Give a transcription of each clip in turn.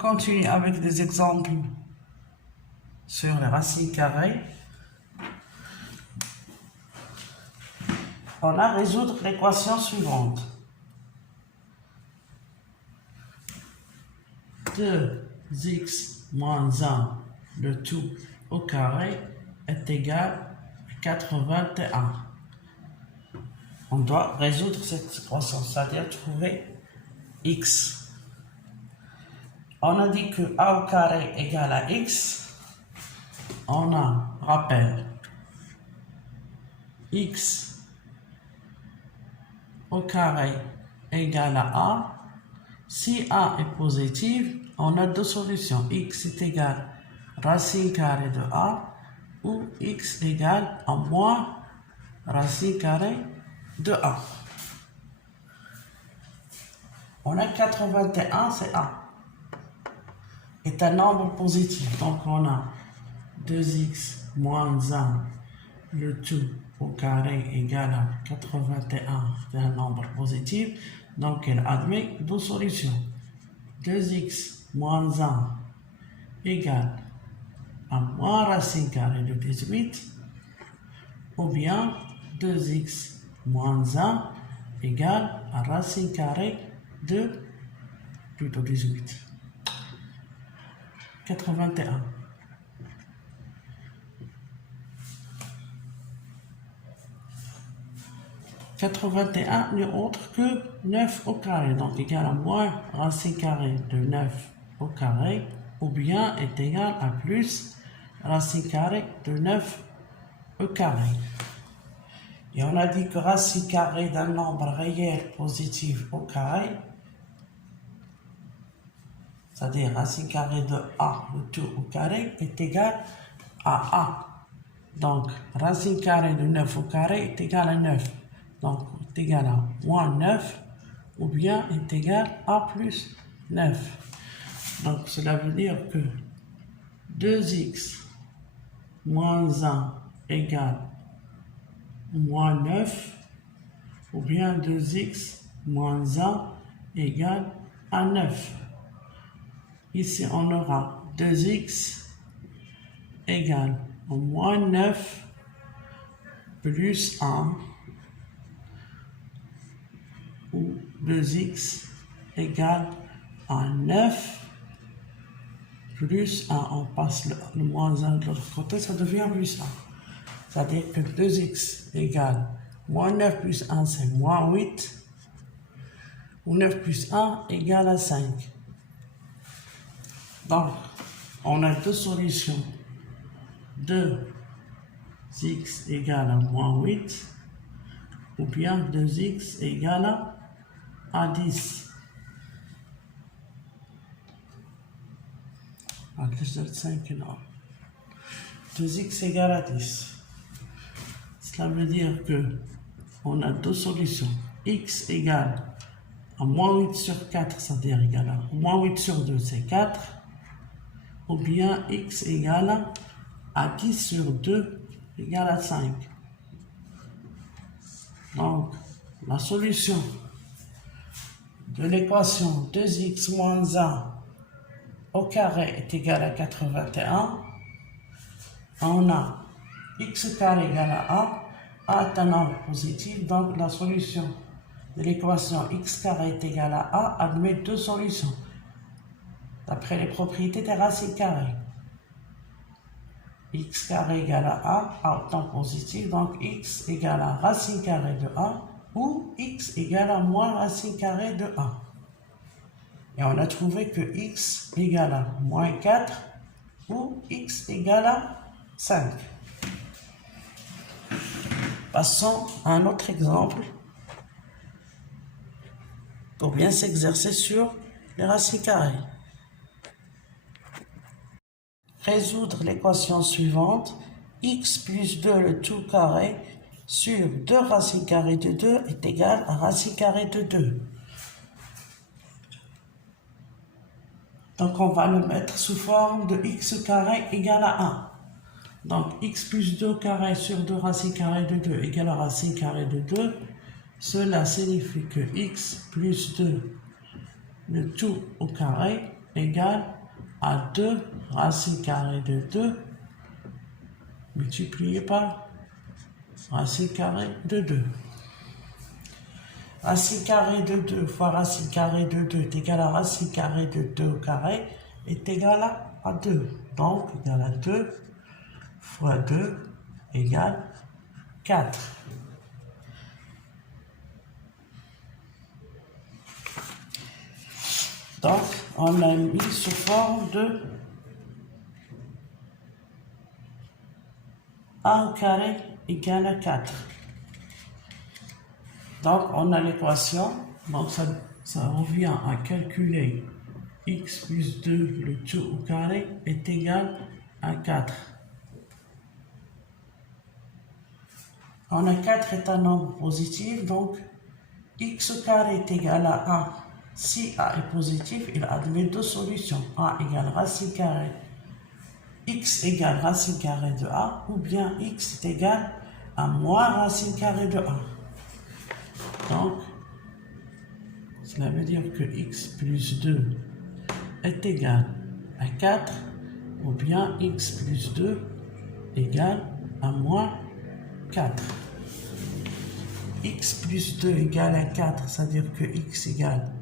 continuer avec des exemples sur les racines carrées. On a à résoudre l'équation suivante. 2x moins 1, le tout au carré, est égal à 81. On doit résoudre cette équation, c'est-à-dire trouver x. On a dit que a au carré égale à x. On a, rappel, x au carré égale à a. Si a est positive, on a deux solutions. X est égal à racine carrée de a ou x égale à moins racine carrée de a. On a 81, c'est a. Est un nombre positif. Donc on a 2x moins 1, le tout au carré égale à 81, c'est un nombre positif. Donc elle admet deux solutions. 2x moins 1 égale à moins racine carrée de 18, ou bien 2x moins 1 égale à racine carrée de plutôt 18. 81. « 81 n'est autre que 9 au carré, donc égal à moins racine carrée de 9 au carré, ou bien est égal à plus racine carrée de 9 au carré. Et on a dit que racine carrée d'un nombre réel positif au carré, c'est-à-dire racine carrée de a, le tout au carré, est égal à a. Donc racine carrée de 9 au carré est égal à 9. Donc, est égal à moins 9, ou bien est égal à plus 9. Donc, cela veut dire que 2x moins 1 égale moins 9, ou bien 2x moins 1 égale à 9. Ici, on aura 2x égale à moins 9 plus 1. Ou 2x égale à 9 plus 1, on passe le moins 1 de l'autre côté, ça devient plus 1. C'est-à-dire que 2x égale moins 9 plus 1, c'est moins 8, ou 9 plus 1 égale à 5. Donc, on a deux solutions. 2x égale à moins 8, ou bien 2x égale à 10. À 5, non. 2x égale à 10. Cela veut dire que on a deux solutions. X égale à moins 8 sur 4, c'est-à-dire égal à moins 8 sur 2, c'est 4. Ou bien x égale à 10 sur 2 égale à 5. Donc, la solution de l'équation 2x moins 1 au carré est égal à 81. On a x carré égale à a est un nombre positif, donc la solution de l'équation x carré est égal à a admet deux solutions, d'après les propriétés des racines carrées. X carré égale à a étant positif, donc x égale à racine carrée de a, ou x égale à moins racine carrée de a. Et on a trouvé que x égale à moins 4 ou x égale à 5. Passons à un autre exemple pour bien s'exercer sur les racines carrées. Résoudre l'équation suivante. X plus 2 le tout carré sur 2 racines carrées de 2 est égal à racine carrée de 2. Donc on va le mettre sous forme de x carré égale à 1. Donc x plus 2 carré sur 2 racines carrées de 2 égale à racine carrée de 2. Cela signifie que x plus 2 le tout au carré égale à 2 racine carrée de 2 multiplié par racine carrée de 2. Racine carrée de 2 fois racine carrée de 2 est égal à racine carrée de 2 au carré est égal à 2. Donc, égal à 2 fois 2 égale 4. Donc, on a mis sous forme de a au carré égale à 4. Donc, on a l'équation. Donc, ça revient à calculer x plus 2, le tout au carré, est égal à 4. On a 4 est un nombre positif, donc x au carré est égal à 1. Si a est positif, il admet deux solutions. A égale racine carrée, x égale racine carrée de a, ou bien x est égal à moins racine carrée de a. Donc, cela veut dire que x plus 2 est égal à 4, ou bien x plus 2 égale à moins 4. X plus 2 égale à 4, c'est-à-dire que x égale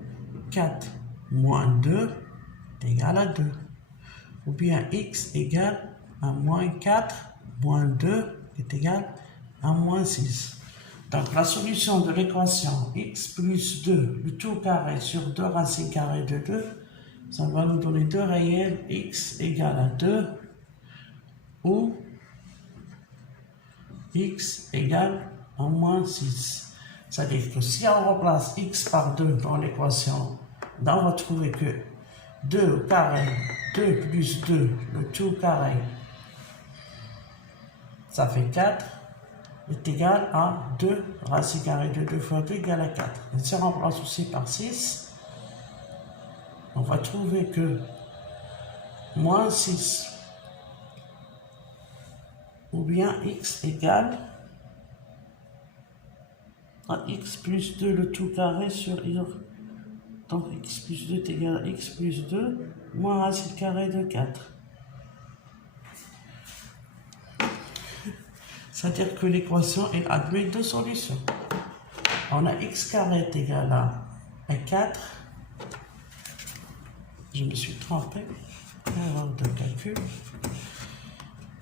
4 moins 2 est égal à 2. Ou bien x égale à moins 4 moins 2 est égal à moins 6. Donc la solution de l'équation x plus 2, le tout carré sur 2 racines carrées de 2, ça va nous donner 2 réels, x égale à 2, ou x égale à moins 6. C'est-à-dire que si on remplace x par 2 dans l'équation, on va trouver que 2 au carré, 2 plus 2, le tout carré, ça fait 4, est égal à 2 racine carrée de 2 fois 2 égale à 4. Et si on remplace aussi par 6, on va trouver que moins 6 ou bien x égale à x plus 2 le tout carré sur y. Donc x plus 2 est égal à x plus 2 moins racine carrée de 4. C'est-à-dire que l'équation elle admet deux solutions. On a x carré est égal à 4. Je me suis trompé. Erreur de calcul.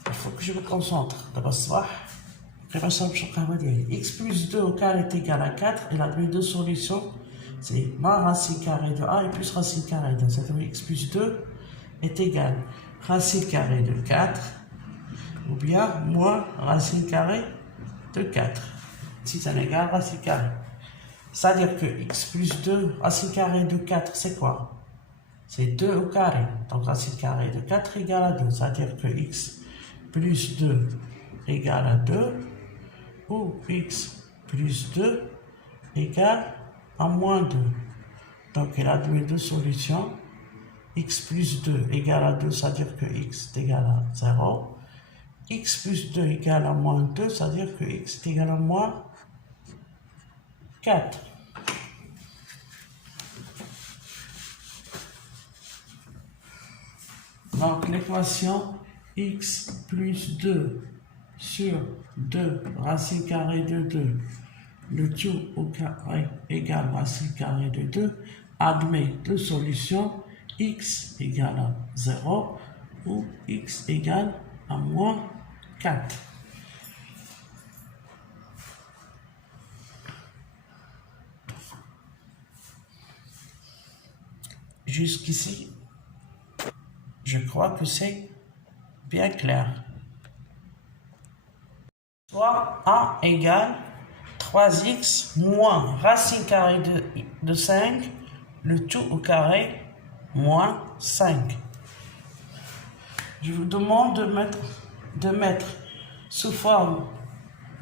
Il faut que je me concentre. D'abord, x plus 2 au carré est égal à 4. Elle admet deux solutions. C'est moins racine carrée de a et plus racine carrée de 2. C'est-à-dire x plus 2 est égal à racine carrée de 4 ou bien moins racine carrée de 4. Si c'est égal à racine carrée. C'est-à-dire que x plus 2, racine carrée de 4, c'est quoi? C'est 2 au carré. Donc racine carrée de 4 égale à 2. C'est-à-dire que x plus 2 égale à 2 ou x plus 2 égale à moins 2. Donc il admet deux solutions. X plus 2 égale à 2, c'est-à-dire que x est égal à 0. X plus 2 égale à moins 2, c'est-à-dire que x est égal à moins 4. Donc l'équation x plus 2 sur 2 racine carrée de 2, le tout au carré égale racine carrée de 2, admet deux solutions, x égale à 0 ou x égale à moins 4. Jusqu'ici, je crois que c'est bien clair. Soit a égale 3x moins racine carrée de 5, le tout au carré, moins 5. Je vous demande de mettre sous forme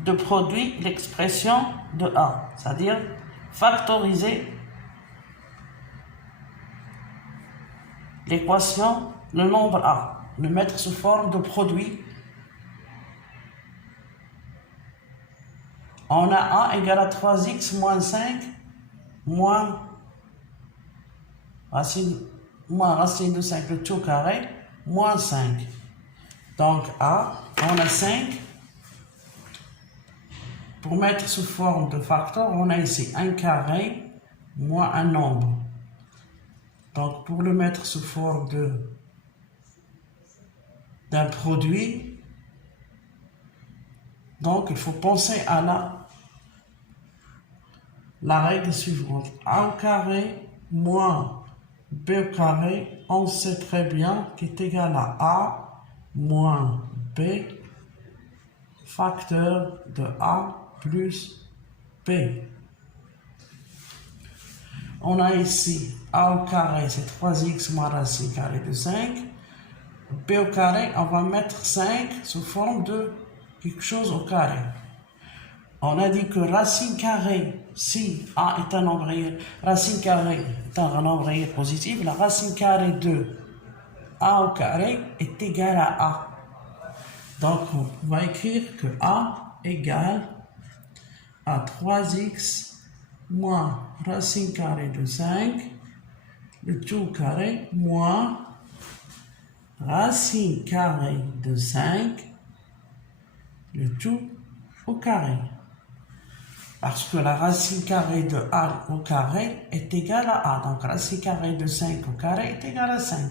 de produit l'expression de a, c'est-à-dire factoriser l'équation, le nombre a, le mettre sous forme de produit. On a a égale à 3x moins 5 moins racine moins racine de 5, le tout carré, moins 5. Donc A, on a 5. Pour mettre sous forme de facteur, on a ici un carré moins un nombre. Donc pour le mettre sous forme d'un produit, donc il faut penser à la règle suivante. A au carré moins B au carré, on sait très bien qu'il est égal à A moins B facteur de A plus B. On a ici A au carré, c'est 3x moins racine carrée de 5. B au carré, on va mettre 5 sous forme de quelque chose au carré. On a dit que racine carrée, si A est un nombre réel, racine carrée est un nombre réel positif, la racine carrée de A au carré est égale à A. Donc on va écrire que A égale à 3x moins racine carrée de 5, le tout carré, moins racine carrée de 5, le tout au carré. Parce que la racine carrée de A au carré est égale à A. Donc racine carrée de 5 au carré est égale à 5.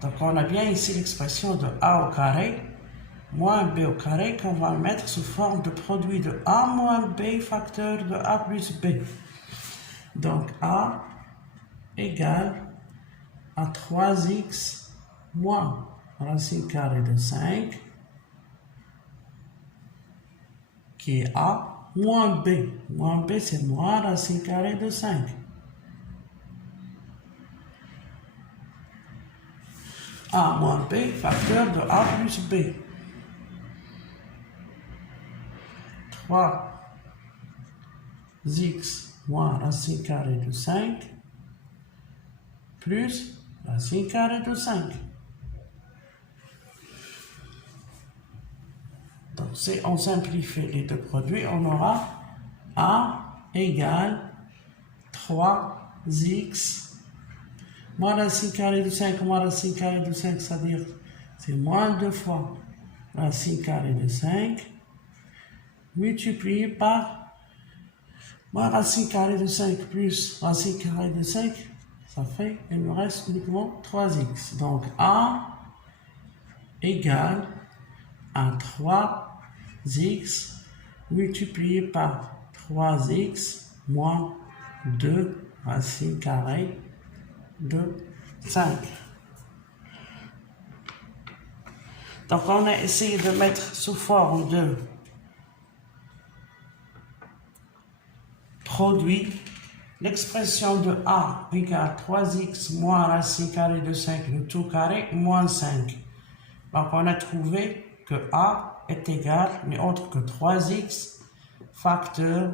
Donc on a bien ici l'expression de A au carré moins B au carré qu'on va mettre sous forme de produit de A moins B facteur de A plus B. Donc A égale à 3x moins racine carrée de 5 qui est A moins B. Moins B, c'est moins racine carrée de 5. A moins B, facteur de A plus B. 3x moins racine carrée de 5 plus racine carrée de 5. Donc, si on simplifie les deux produits, on aura A égale 3x moins racine carrée de 5 moins racine carrée de 5, c'est-à-dire c'est moins 2 fois racine carrée de 5 multiplié par moins racine carrée de 5 plus racine carrée de 5, ça fait, il nous reste uniquement 3x. Donc A égale à 3x multiplié par 3x moins 2 racine carrée de 5. Donc on a essayé de mettre sous forme de produit l'expression de A égale 3x moins racine carrée de 5, le tout carré, moins 5. Donc on a trouvé que A est égal, mais autre que 3x, facteur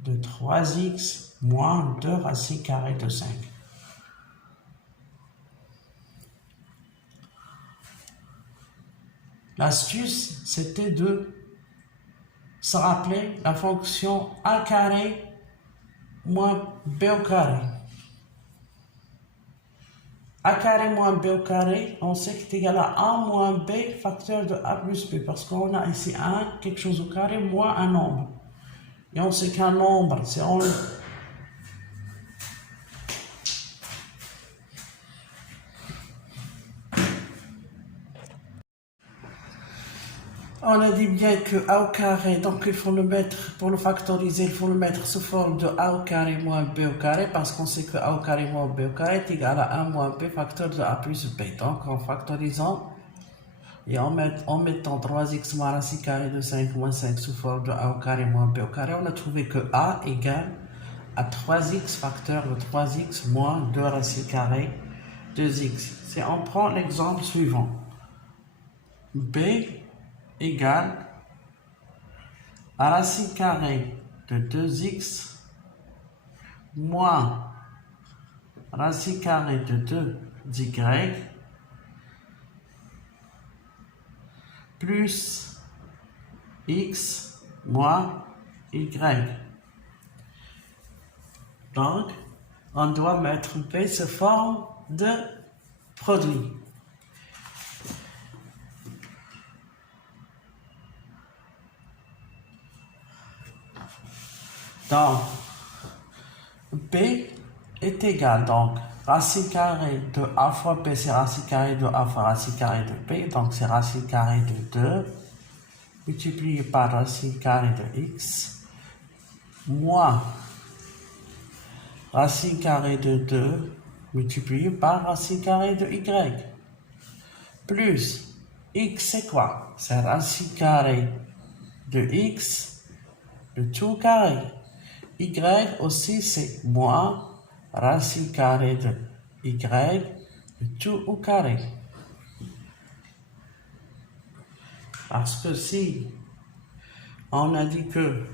de 3x moins 2 racine carrée de 5. L'astuce, c'était de se rappeler la fonction A carré moins B au carré. A carré moins B au carré, on sait qu'il est égal à A moins B facteur de A plus B, parce qu'on a ici quelque chose au carré moins un nombre. Et on sait qu'un nombre, c'est on a dit bien que A au carré, donc il faut le mettre, pour le factoriser, il faut le mettre sous forme de A au carré moins B au carré, parce qu'on sait que A au carré moins B au carré est égal à 1 moins B facteur de A plus B. Donc en factorisant et en mettant 3x moins racine carrée de 5 moins 5 sous forme de A au carré moins B au carré, on a trouvé que A égale à 3x facteur de 3x moins 2 racine carrée de 2x. Si on prend l'exemple suivant, B égale à racine carrée de 2x moins racine carrée de 2y plus x moins y. Donc, on doit mettre B sous forme de produit. Donc, B est égal, donc, racine carrée de A fois B, c'est racine carrée de A fois racine carrée de B, donc c'est racine carrée de 2, multiplié par racine carrée de X, moins racine carrée de 2, multiplié par racine carrée de Y, plus X c'est quoi? C'est racine carrée de X, le tout carré. Y aussi c'est moins racine carrée de Y, le tout au carré. Parce que si on a dit que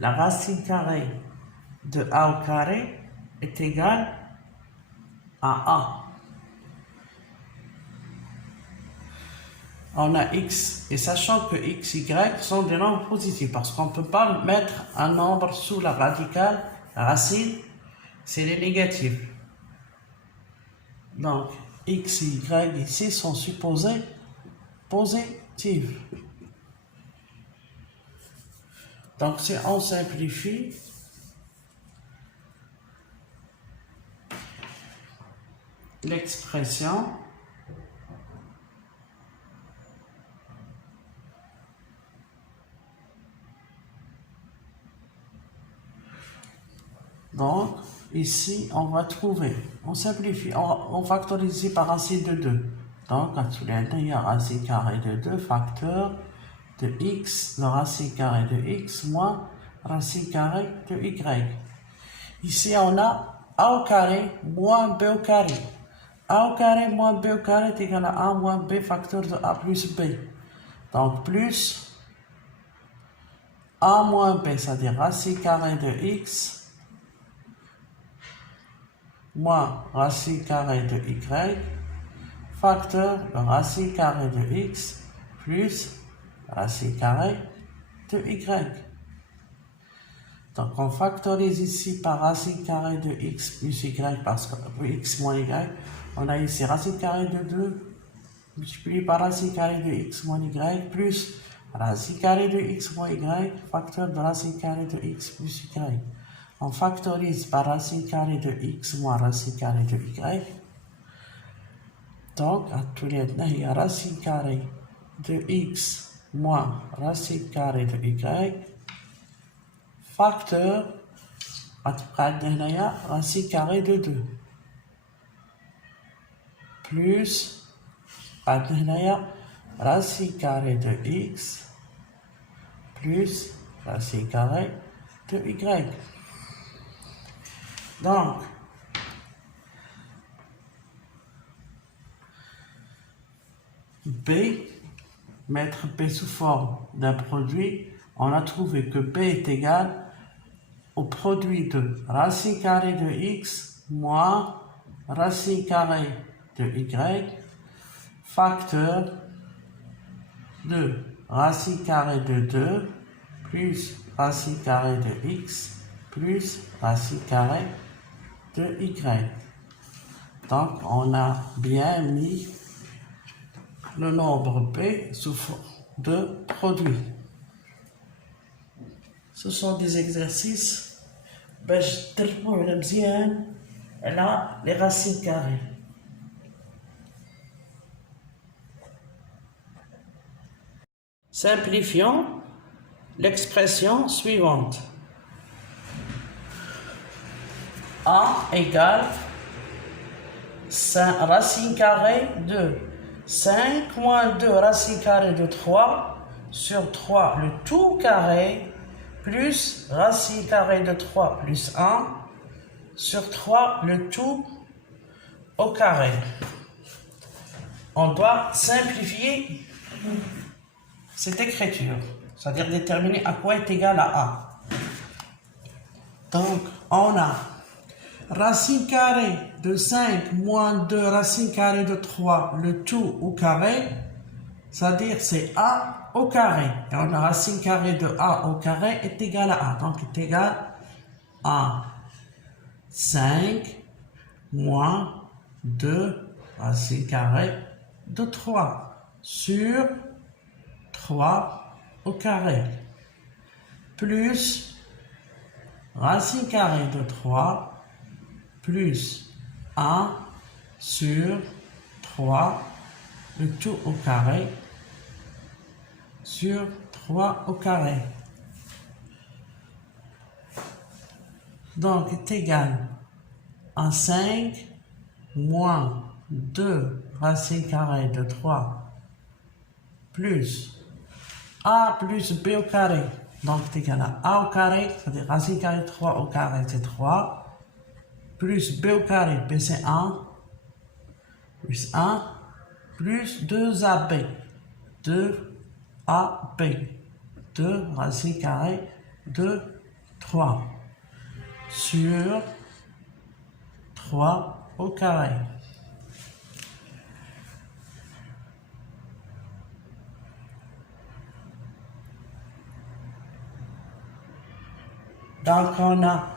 la racine carrée de A au carré est égale à A. On a X, et sachant que X, Y sont des nombres positifs, parce qu'on ne peut pas mettre un nombre sous la radicale, la racine, c'est les négatifs. Donc, X et Y ici sont supposés positifs. Donc, si on simplifie, l'expression donc, ici, on va trouver, on simplifie, on factorise ici par racine de 2. Donc, il y a racine carrée de 2 facteur de x, le racine carrée de x moins racine carrée de y. Ici, on a a au carré moins b au carré. A au carré moins b au carré est égal à a moins b facteur de a plus b. Donc, plus a moins b, c'est-à-dire racine carrée de x moins racine carrée de y, facteur de racine carrée de x plus racine carrée de y. Donc on factorise ici par racine carrée de x plus y, parce que x moins y, on a ici racine carrée de 2 multiplié par racine carrée de x moins y plus racine carrée de x moins y, facteur de racine carrée de x plus y. On factorise par racine carrée de x moins racine carrée de y. Donc, il y a racine carrée de x moins racine carrée de y. Facteur, racine carrée de 2. Plus, racine carrée de x plus racine carrée de y. Donc, B, mettre B sous forme d'un produit, on a trouvé que B est égal au produit de racine carrée de x moins racine carrée de y, facteur de racine carrée de 2 plus racine carrée de x plus racine carrée de y. Donc, on a bien mis le nombre B sous forme de produit. Ce sont des exercices باش تربحوا مزيان على les racines carrées. Simplifions l'expression suivante. A égale racine carrée de 5 moins 2 racine carrée de 3 sur 3 le tout carré plus racine carrée de 3 plus 1 sur 3 le tout au carré. On doit simplifier cette écriture, c'est-à-dire déterminer à quoi est égal à A. Donc, on a racine carrée de 5 moins 2 racine carrée de 3, le tout au carré, c'est-à-dire c'est A au carré. Et on a racine carrée de A au carré est égal à A. Donc, est égal à 5 moins 2 racine carrée de 3 sur 3 au carré, plus racine carrée de 3 plus 1 sur 3, le tout au carré, sur 3 au carré. Donc, est égal à 5 moins 2 racine carrée de 3 plus A plus B au carré. Donc, c'est égal à A au carré, c'est-à-dire racine carrée de 3 au carré, c'est 3, plus B au carré, B c'est 1, plus 1, plus 2AB, 2AB, 2 racine carrée de 3, sur 3 au carré. Donc, on a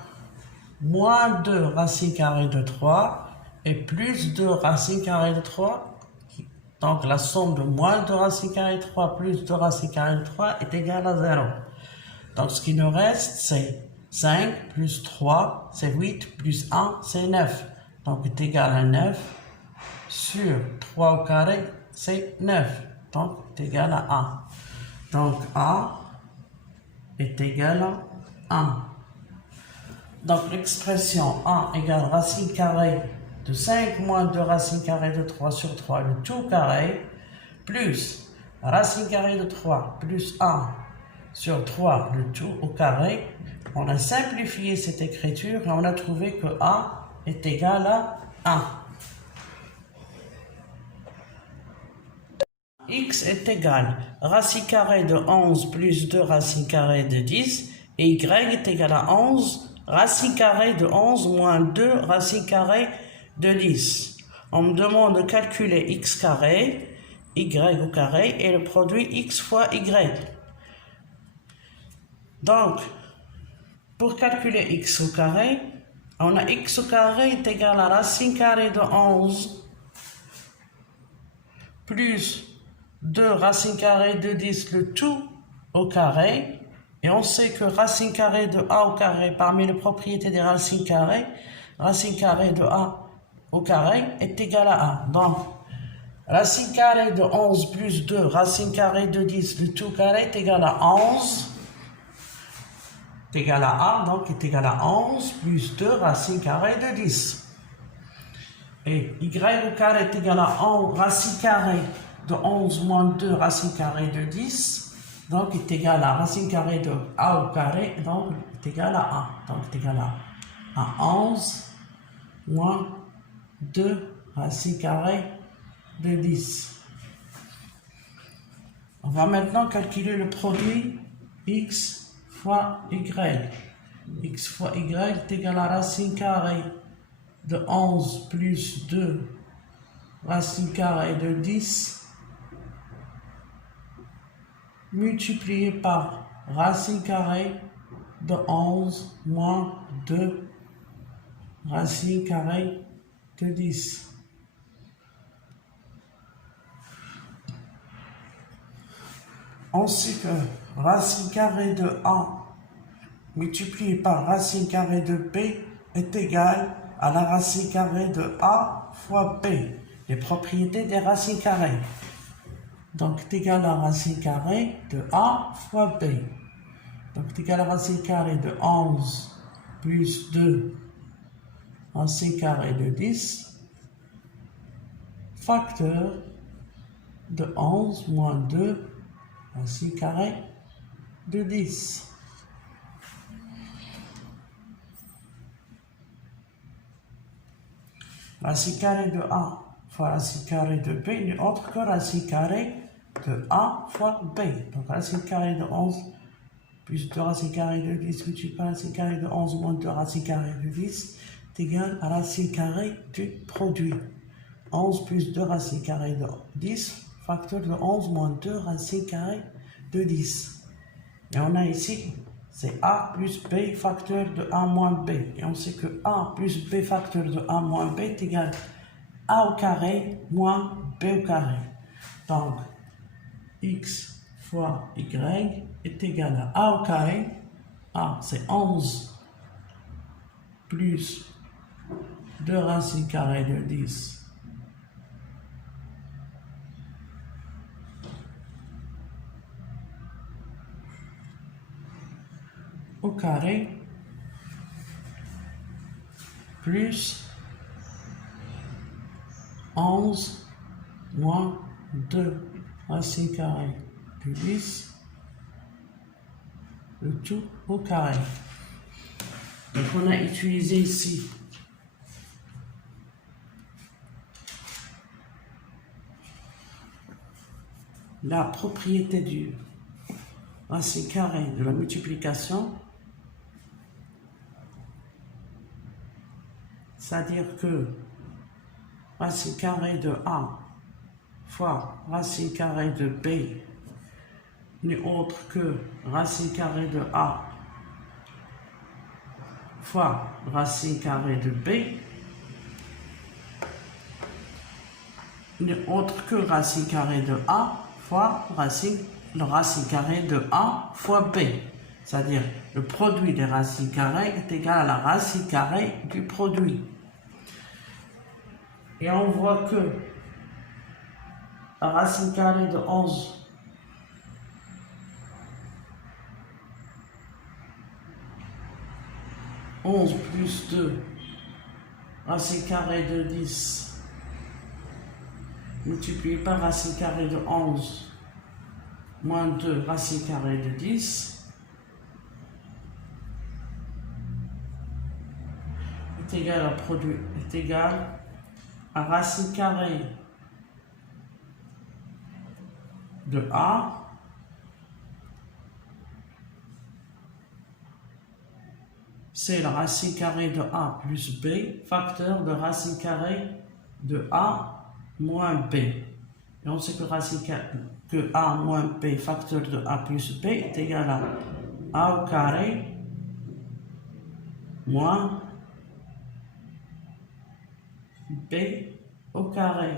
moins 2 racine carrée de 3 et plus 2 racine carrée de 3. Donc, la somme de moins 2 racine carrée de 3 plus 2 racine carrée de 3 est égale à 0. Donc, ce qui nous reste, c'est 5 plus 3, c'est 8, plus 1, c'est 9. Donc, est égal à 9 sur 3 au carré, c'est 9. Donc, est égal à 1. Donc, A est égal à 1. Donc, l'expression A égale racine carrée de 5 moins 2 racine carrée de 3 sur 3, le tout carré, plus racine carrée de 3 plus 1 sur 3, le tout au carré. On a simplifié cette écriture et on a trouvé que A est égal à 1. X est égal à racine carrée de 11 plus 2 racine carrée de 10 et Y est égal à 11 racine carrée de 11 moins 2 racine carrée de 10. On me demande de calculer x carré, y au carré et le produit x fois y. Donc, pour calculer x au carré, on a x au carré est égal à racine carrée de 11 plus 2 racine carrée de 10, le tout au carré. Et on sait que racine carrée de a au carré, parmi les propriétés des racines carrées, racine carrée de a au carré est égal à a. Donc, racine carrée de 11 plus 2 racine carrée de 10, le tout carré est égal à 11. Est égal à a, donc est égal à 11 plus 2 racine carrée de 10. Et y au carré est égal à 11 racine carrée de 11 moins 2 racine carrée de 10. Donc, est égal à racine carrée de a au carré, donc est égal à a. Donc, est égal à 11 moins 2 racine carrée de 10. On va maintenant calculer le produit x fois y. X fois y est égal à racine carrée de 11 plus 2 racine carrée de 10 multiplié par racine carrée de 11 moins 2 racine carrée de 10. On sait que racine carrée de A multiplié par racine carrée de B est égal à la racine carrée de A fois B, les propriétés des racines carrées. Donc, c'est égal à racine carrée de A fois B. Donc, c'est égal à racine carrée de 11 plus 2 racine carrée de 10, facteur de 11 moins 2 racine carrée de 10. Racine carrée de A fois racine carrée de B n'est autre que racine carrée de A fois B. Donc, racine carrée de 11 plus 2 racine carrée de 10 multiplié par racine carrée de 11 moins 2 racine carrée de 10 est égal à racine carrée du produit. 11 plus 2 racine carrée de 10, facteur de 11 moins 2 racine carrée de 10. Et on a ici, c'est A plus B facteur de A moins B. Et on sait que A plus B facteur de A moins B est égal a au carré moins b au carré. Donc, x fois y est égal à a au carré. A, c'est 11 plus 2 racines carrées de 10 au carré plus 11 moins 2 racines carrées de 10, le tout au carré. Donc on a utilisé ici la propriété du racine carrée de la multiplication, c'est-à-dire que racine carrée de A fois racine carrée de B n'est autre que racine carrée de A fois racine carrée de B n'est autre que racine carrée de A fois le racine carrée de A fois B. C'est-à-dire le produit des racines carrées est égal à la racine carrée du produit. Et on voit que la racine carrée de 11 plus 2 racine carrée de 10 multiplié par racine carrée de 11 moins 2 racine carrée de 10 est égal à produit, est égal à racine carrée de A c'est la racine carrée de A plus B facteur de racine carrée de A moins B. Et on sait que A moins B facteur de A plus B est égal à A au carré moins B au carré.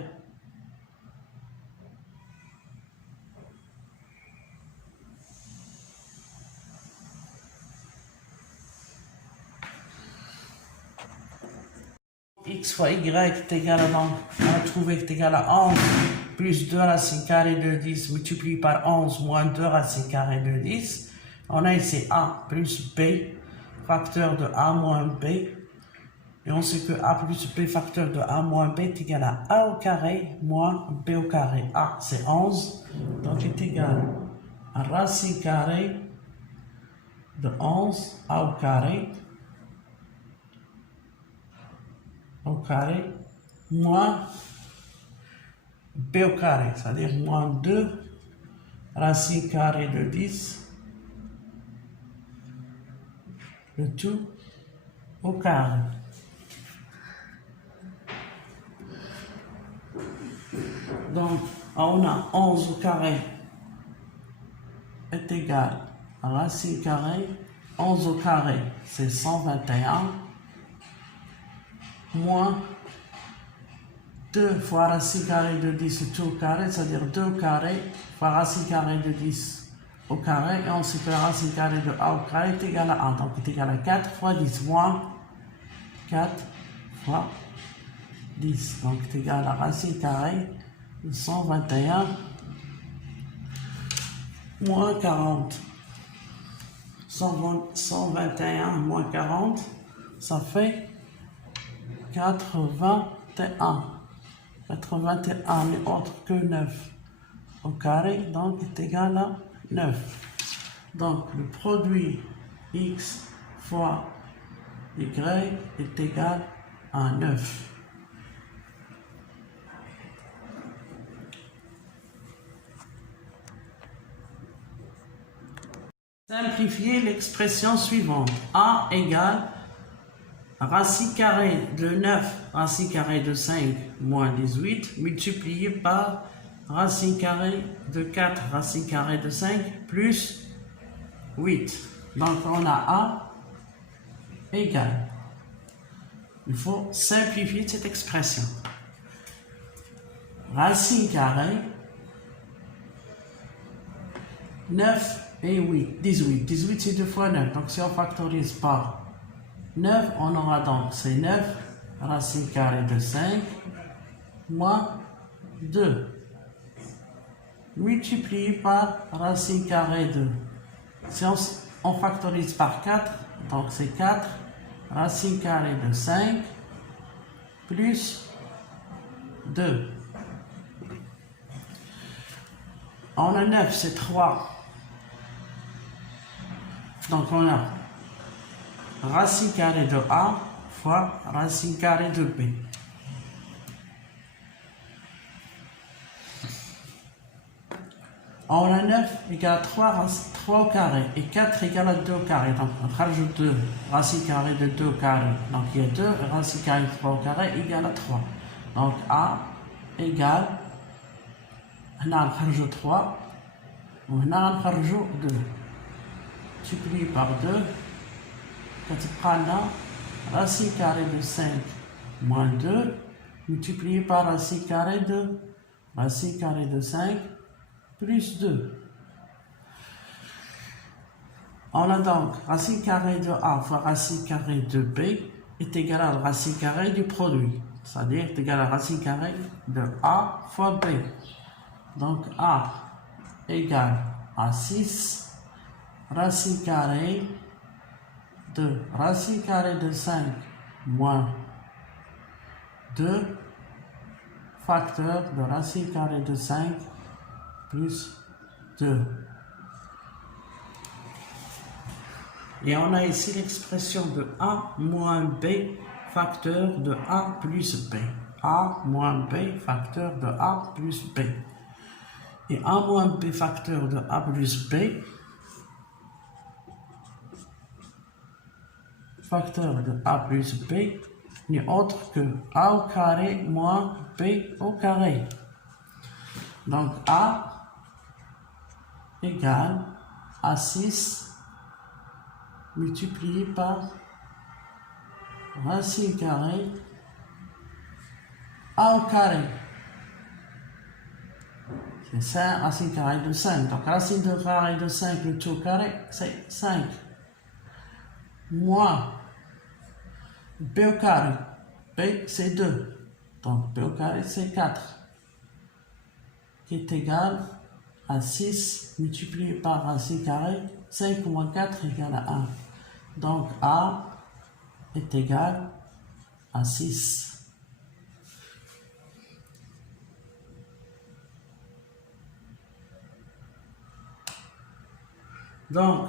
X fois Y est égal à, on a trouvé est égal à 11 plus 2 racines carrées de 10 multiplié par 11 moins 2 racines carrées de 10. On a ici A plus B facteur de A moins B. Et on sait que A plus B facteur de A moins B est égal à A au carré moins B au carré. A c'est 11, donc est égal à racine carrée de 11 A au carré moins B au carré, c'est-à-dire moins 2 racine carrée de 10, le tout au carré. Donc, on a 11 au carré est égal à racine carrée, 11 au carré c'est 121, moins 2 fois racine carrée de 10 tout au carré, c'est-à-dire 2 au carré fois racine carrée de 10 au carré, et on sait que la racine carrée de A au carré est égale à 1, donc est égal à 4 fois 10, moins 4 fois 10, donc est égal à la racine carrée de 121 moins 40. 121 moins 40, ça fait 81. 81 n'est autre que 9 au carré, donc est égal à 9. Donc le produit x fois y est égal à 9. Simplifiez l'expression suivante. A égale racine carrée de 9, racine carrée de 5 moins 18, multiplié par racine carrée de 4, racine carrée de 5, plus 8. Donc on a A égale. Il faut simplifier cette expression. racine carrée, 9 et 8, 18. 18 c'est 2 fois 9, donc si on factorise par 9, on aura donc c'est 9 racine carrée de 5 moins 2 multiplié par racine carrée de. Si on factorise par 4, donc c'est 4 racine carrée de 5 plus 2. On a 9, c'est 3. Donc on a racine carrée de A fois racine carrée de B. On a 9 égale à 3 au carré et 4 égale à 2 au carré. Donc on rajoute 2 racine carrée de 2 au carré. Donc il y a 2 racine carrée de 3 au carré égale à 3. Donc A égale, on rajoute 3, on rajoute 2. Multiplié par 2, quand tu prends là, racine carrée de 5 moins 2, multiplié par racine carrée de 5 plus 2. On a donc racine carrée de A fois racine carrée de B est égal à la racine carrée du produit, c'est-à-dire est égal à racine carrée de A fois B. Donc A égale à 6 racine carrée de 5 moins 2 facteur de racine carrée de 5 plus 2. Et on a ici l'expression de A moins B facteur de A plus B. A moins B facteur de A plus B. Et A moins B facteur de A plus B facteur de A plus B n'est autre que A au carré moins B au carré. Donc A égale à 6 multiplié par racine carrée A au carré. C'est 5 racine carrée de 5. Donc racine de carré de 5, le tout au carré, c'est 5. Moins B au carré. B c'est 2. Donc B au carré c'est 4. Qui est égal à 6 multiplié par racine carrée. 5 moins 4 égale à 1. Donc A est égal à 6. Donc,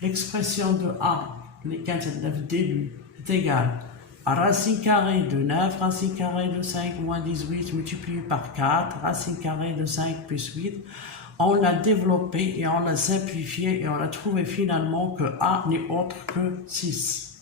l'expression de A, les 49 début, est égale à racine carrée de 9, racine carrée de 5 moins 18 multiplié par 4, racine carrée de 5 plus 8. On l'a développé et on l'a simplifié et on a trouvé finalement que A n'est autre que 6.